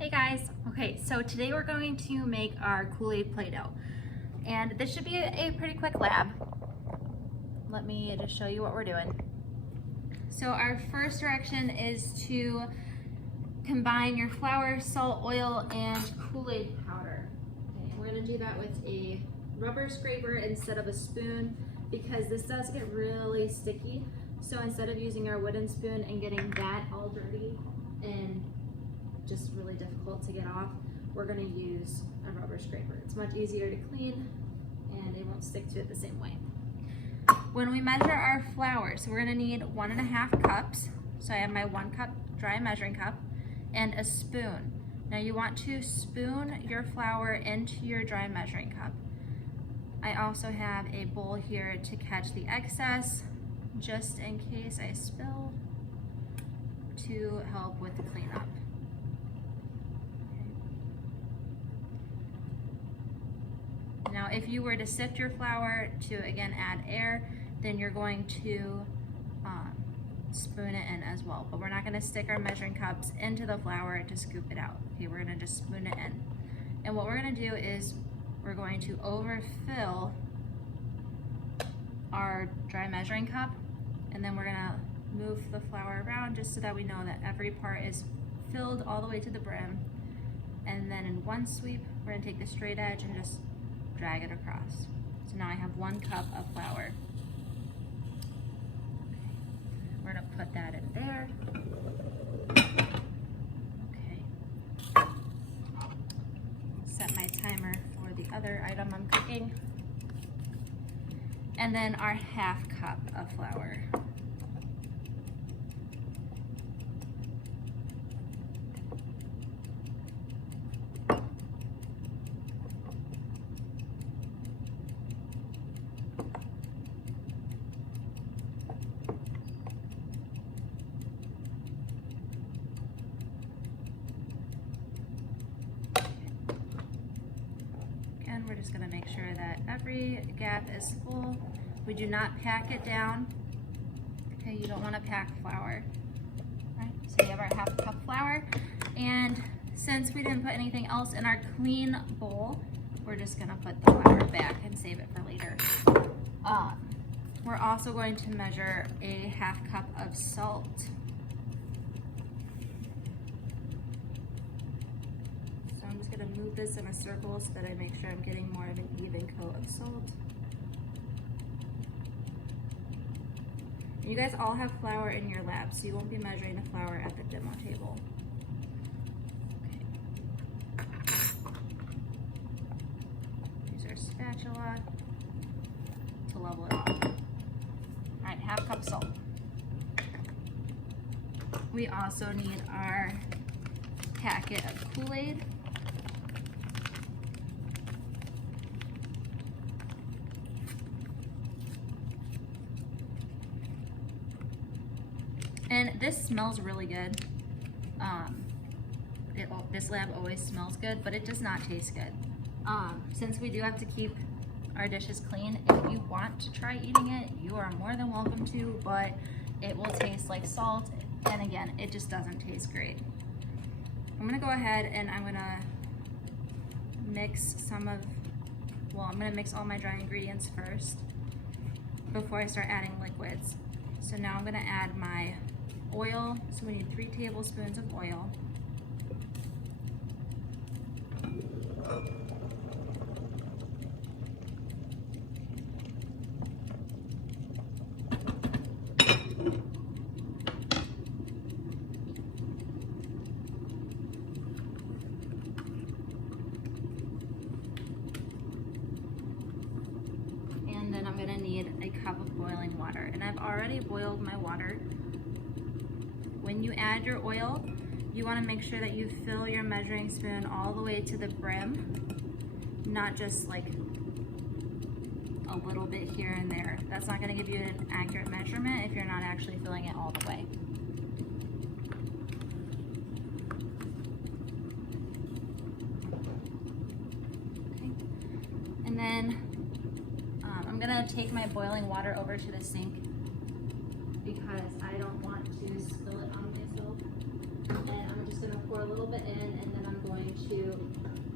Hey guys, okay, so today we're going to make our Kool-Aid Play-Doh. And this should be a pretty quick lab. Let me just show you what we're doing. So our first direction is to combine your flour, salt, oil, and Kool-Aid powder. Okay, and we're gonna do that with a rubber scraper instead of a spoon because this does get really sticky. So instead of using our wooden spoon and getting that all dirty and just really difficult to get off, we're going to use a rubber scraper. It's much easier to clean and it won't stick to it the same way. When we measure our flour, so we're going to need 1.5 cups. So I have my 1 cup dry measuring cup and a spoon. Now you want to spoon your flour into your dry measuring cup. I also have a bowl here to catch the excess just in case I spill, to help with the cleanup. Now, if you were to sift your flour to, again, add air, then you're going to spoon it in as well. But we're not gonna stick our measuring cups into the flour to scoop it out. Okay, we're gonna just spoon it in. And what we're gonna do is we're going to overfill our dry measuring cup, and then we're gonna move the flour around just so that we know that every part is filled all the way to the brim. And then in one sweep, we're gonna take the straight edge and just drag it across. So now I have 1 cup of flour. Okay. We're gonna put that in there. Okay. Set my timer for the other item I'm cooking. And then our 1/2 cup of flour. We're just going to make sure that every gap is full. We do not pack it down. Okay, you don't want to pack flour. Right? So we have our 1/2 cup flour, and since we didn't put anything else in our clean bowl, we're just going to put the flour back and save it for later. We're also going to measure a 1/2 cup of salt. I'm just going to move this in a circle so that I make sure I'm getting more of an even coat of salt. You guys all have flour in your lab, so you won't be measuring the flour at the demo table. Okay. Use our spatula to level it off. All right, 1/2 cup salt. We also need our packet of Kool-Aid. And this smells really good. This lab always smells good, but it does not taste good. Since we do have to keep our dishes clean, if you want to try eating it, you are more than welcome to, but it will taste like salt, and again, it just doesn't taste great. I'm gonna go ahead and I'm gonna mix I'm gonna mix all my dry ingredients first before I start adding liquids. So now I'm gonna add my oil. So we need 3 tablespoons of oil. And then I'm gonna need a cup of boiling water. And I've already boiled my water. When you add your oil, you want to make sure that you fill your measuring spoon all the way to the brim, not just like a little bit here and there. That's not going to give you an accurate measurement if you're not actually filling it all the way. Okay. And then I'm going to take my boiling water over to the sink because I don't want to spill it on myself. And I'm just gonna pour a little bit in, and then I'm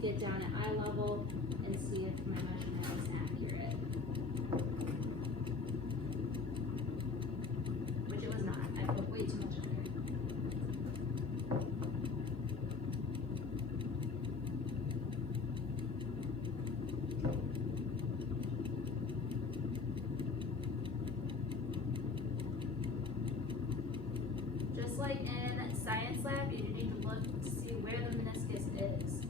get down at eye level and see if my measurement was accurate. Which it was not. I put way too much in there. Just like in science lab, you need to look to see where the meniscus is.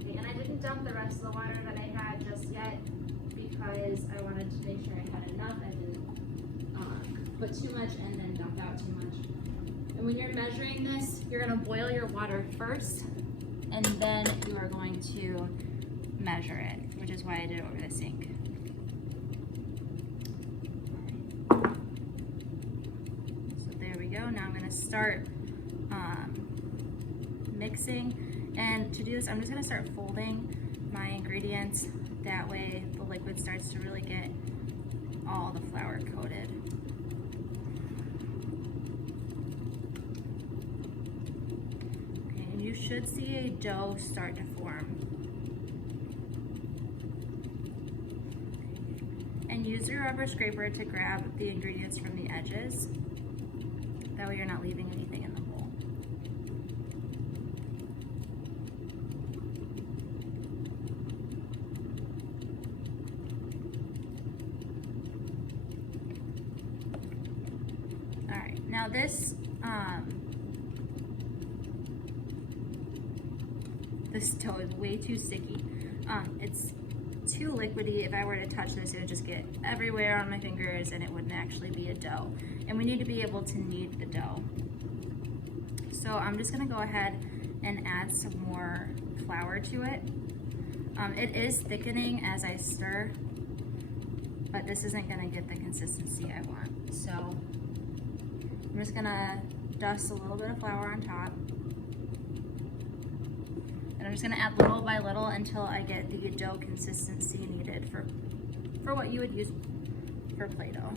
Okay, and I didn't dump the rest of the water that I had just yet because I wanted to make sure I had enough. I didn't put too much and then dump out too much. And when you're measuring this, you're going to boil your water first, and then you are going to measure it, which is why I did it over the sink. Now I'm going to start mixing, and to do this I'm just going to start folding my ingredients. That way the liquid starts to really get all the flour coated. Okay, and you should see a dough start to form. And use your rubber scraper to grab the ingredients from the edges. That way you're not leaving anything in the bowl. All right, now this dough is way too sticky. It's too liquidy. If I were to touch this, it would just get everywhere on my fingers and it wouldn't actually be a dough. And we need to be able to knead the dough. So I'm just gonna go ahead and add some more flour to it. It is thickening as I stir, but this isn't gonna get the consistency I want. So I'm just gonna dust a little bit of flour on top. And I'm just gonna add little by little until I get the dough consistency needed for what you would use for Play-Doh.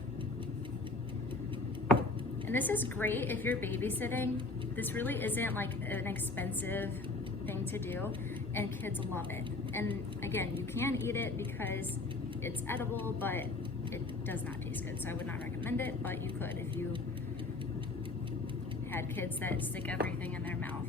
And this is great if you're babysitting. This really isn't like an expensive thing to do, and kids love it. And again, you can eat it because it's edible, but it does not taste good. So I would not recommend it, but you could if you had kids that stick everything in their mouth.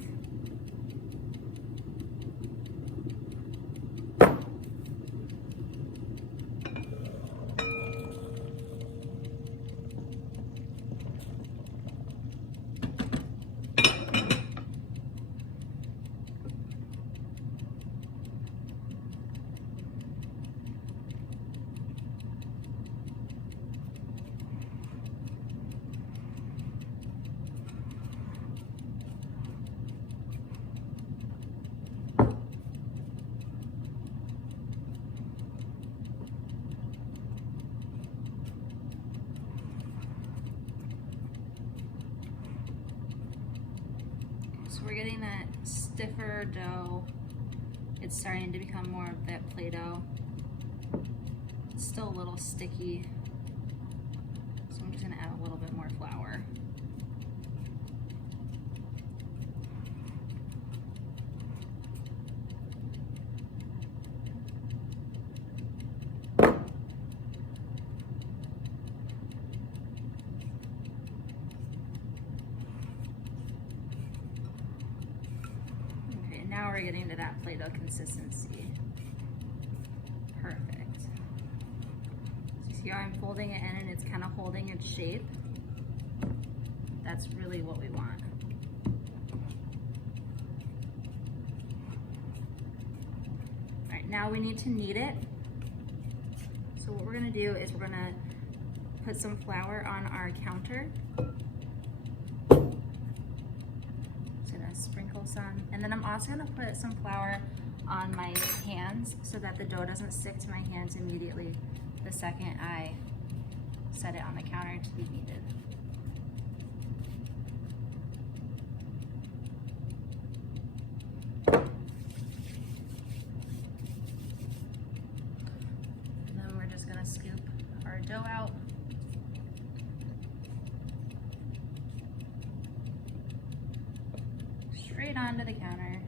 So we're getting that stiffer dough. It's starting to become more of that Play-Doh. It's still a little sticky, so I'm just gonna add a little bit more flour. Now we're getting to that Play-Doh consistency. Perfect. So you see how I'm folding it in and it's kind of holding its shape? That's really what we want. All right, now we need to knead it. So what we're gonna do is we're gonna put some flour on our counter. Sprinkle some, and then I'm also going to put some flour on my hands so that the dough doesn't stick to my hands immediately the second I set it on the counter to be kneaded. And then we're just going to scoop our dough out. straight onto the counter.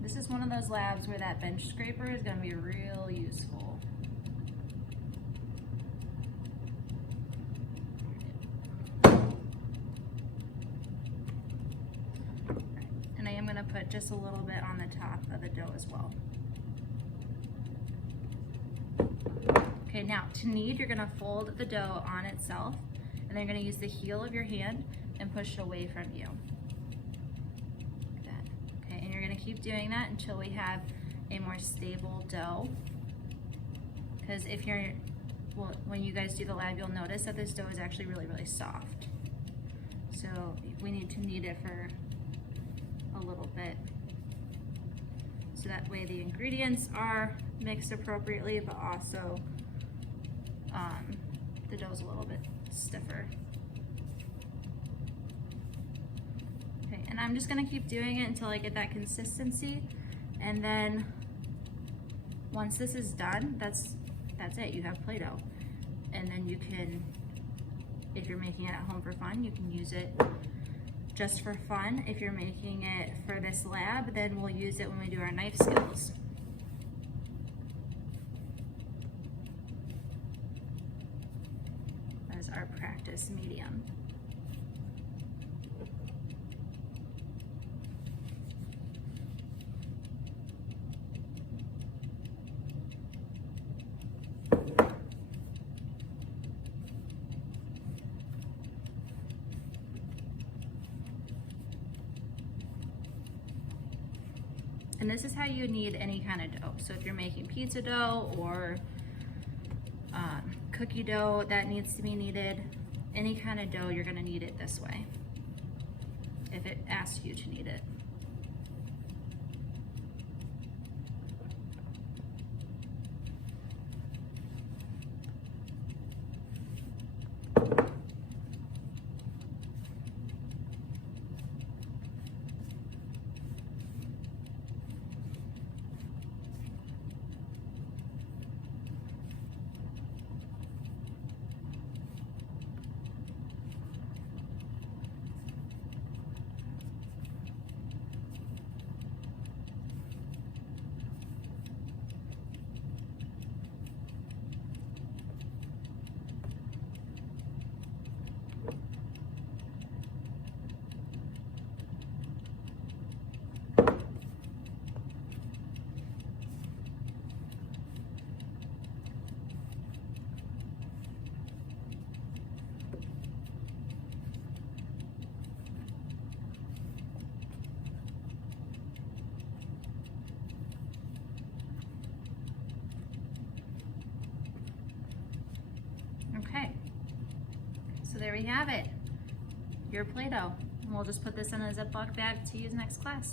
This is one of those labs where that bench scraper is going to be real useful. And I am going to put just a little bit on the top of the dough as well. Okay, now to knead, you're going to fold the dough on itself, and then you're going to use the heel of your hand and push it away from you. Like that. Okay, and you're going to keep doing that until we have a more stable dough. Because if you're, well, when you guys do the lab, you'll notice that this dough is actually really, really soft. So we need to knead it for a little bit. So that way the ingredients are mixed appropriately, but also the dough's a little bit stiffer. Okay, and I'm just gonna keep doing it until I get that consistency. And then once this is done, that's it, you have Play-Doh. And then you can, if you're making it at home for fun, you can use it just for fun. If you're making it for this lab, then we'll use it when we do our knife skills. As our practice medium. And this is how you knead any kind of dough. So if you're making pizza dough or cookie dough that needs to be kneaded, any kind of dough, you're gonna knead it this way if it asks you to knead it. Okay, so there we have it, your Play-Doh. We'll just put this in a Ziploc bag to use next class.